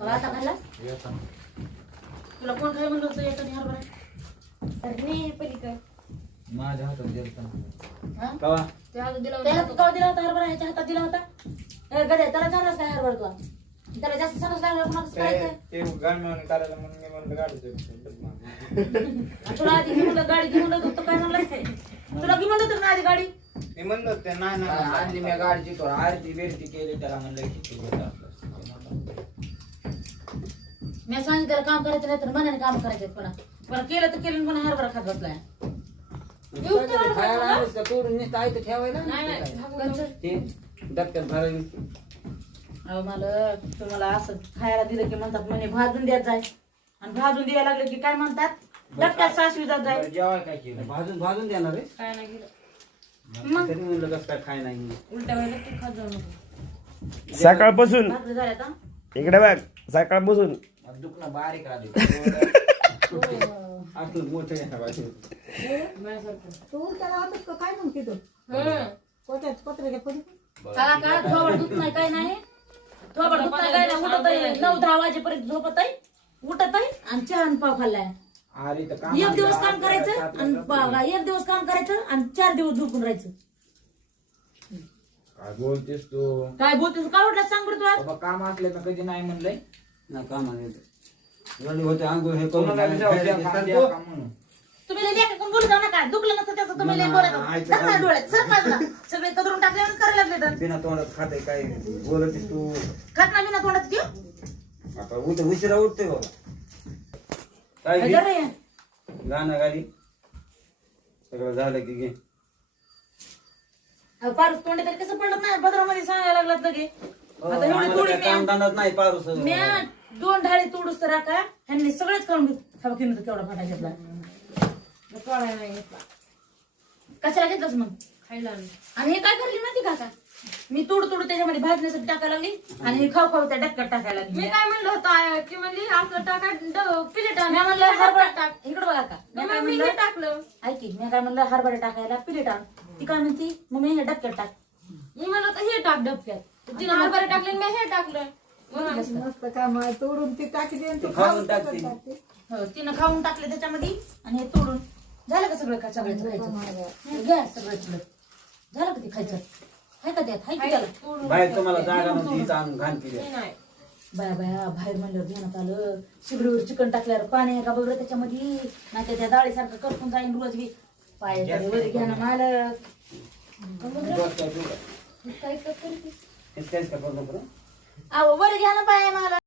आता खाल्ला येताना. तुला कोण काय म्हणलं होतं येताना हरभरा तर मी पलीकडे माझ्या हातात गेलता हा कवा त्या हातात दिला त्याला होता. कवा दिला होता हरभरा ह्याच्या हातात दिला होता गड्या त्याला जाणारच काय हरभरा तुला त्याला जास्त समज लागला कोणाचं करायचं ते गाणं करायला म्हणून मी म्हणलं गाडी तुला आधी घेऊन गाडी घेऊन होतं काय म्हणलं तुला घेऊन होतं ना आधी गाडी मी म्हणलं ते नाही आणली मी गाडीची तो आरती बिरती केली त्याला म्हणलं की तू घेता मी सांगितलं त्याला काम करायचं नाही तर मनाने काम करायचे पण पण केलं तर केलं पण हरभरा खात बसलाय खायला आणलंस का तोडून नुसतं आयतं ठेवायला नाही नाही झाकून ते डबक्यात भरावी अहो मला तुम्हाला असं खायला दिलं की म्हणतात म्हणे भाजून द्यात जाय आणि भाजून द्यायला लागलं की काय म्हणतात डबक्यात सासवी जात जाय जेवाय काय केलं भाजून भाजून देणार आहे काय नाही गेलं मग तरी म्हणलं कसं काय खाय नाही उलट्या व्हायला तू खात जाऊ नको सकाळपासून भाजलं झाल्या का इकडे बघ सकाळपासून दुखणं बारीक राहते आपलं मोठं आहे पाहिजे माझ्यासारखं त्याला वाटत का काय म्हणते तो हम्म. पोटात पत्र्याच्या पडी त्याला काय थोबड दूध नाही काय नाही थोबड दूध नाही काय नाही उठत आहे 9-10 वाजेपर्यंत झोपत आहे उठत आहे आणि चहा आणि पाव खाल्लाय अरे तर काम एक दिवस काम करायचं आणि एक दिवस काम करायचं आणि 4 दिवस झोपून राहायचं काय बोलतेस तू काय बोलतोस का उठला सांग बरं तू आज बाबा काम असले तर कधी नाही म्हणलंय ना काम रडी होते अंघोळ हे करून कोणाला विचारावं लागतं, काम सांगतो. काम म्हणून तुम्ही लय लेखा कोण बोलू जाऊ नका दुखलं नसतं त्याचं तुम्ही लय बोलायचं सर माझ्या डोळ्यात सर माझला सगळे कदरून टाकल्यावर करायला लागले तर बिना तोंडात खाते काय बोलतेस तू खात नाही ना तोंडात घेऊ आता उशिरा उठते बाबा काय घे? रे गाणं गाडी सगळं झालं की घे पारूस तोंडे तरी कसं पडलं नाही पदरामध्ये सांगायला लागलात लगे आता एवढी आम्हाला तोडी काय काम धंदाच नाही पारूस म्या 2 ढाळी तोडूस तर का ह्यांनी सगळेच खाऊन खाऊ केलं तर केवढा फाटा घेतला तोडायला नाही घेतला कशाला घेतलंच मग खायला आणलं. आणि हे काय करली माहिती का मी तोड त्याच्यामध्ये भाजण्यासाठी टाकायला लागली आणि हे खाऊ त्या डक्क्यात टाकायला लागली मी काय म्हणलं होतं आया की म्हणली आपलं टाका पिलेट मी म्हणलं हरभरा टाक इकडे बघा का मी काय मी म्हणलं हे टाकलं ऐकी मी काय म्हणलं हरभरा टाकायला पिले टाक ती काय म्हणती मग मी हे डक्क्यात टाक मी म्हणलं तर हे टाक डबक्यात तिने हरभरा टाकले आणि मी हे टाकलं मस्त काम आहे तोडून ती टाकी देऊन ते खाऊन टाकते हो तिनं खाऊन टाकले त्याच्यामध्ये आणि हे तोडून झालं का सगळं सगळ्याचं खायचं घ्या सगळं झालं का ते खायचं हाय का त्यात हाय की त्याला बाहेर तुम्हाला जागा नव्हती इथं आणून घाण केली हे नाही बाया बाया बाहेर म्हणल्यावर ध्यानात आलं शिगडीवर चिकन टाकल्यावर पाणी आहे का बघ त्याच्यामध्ये नाही तर त्या डाळीसारखं करपून जाईन रोज बी पाय वर घ्या ना मालक काय करते हेच काहीच का करू नको अहो वर घ्या ना पाय मला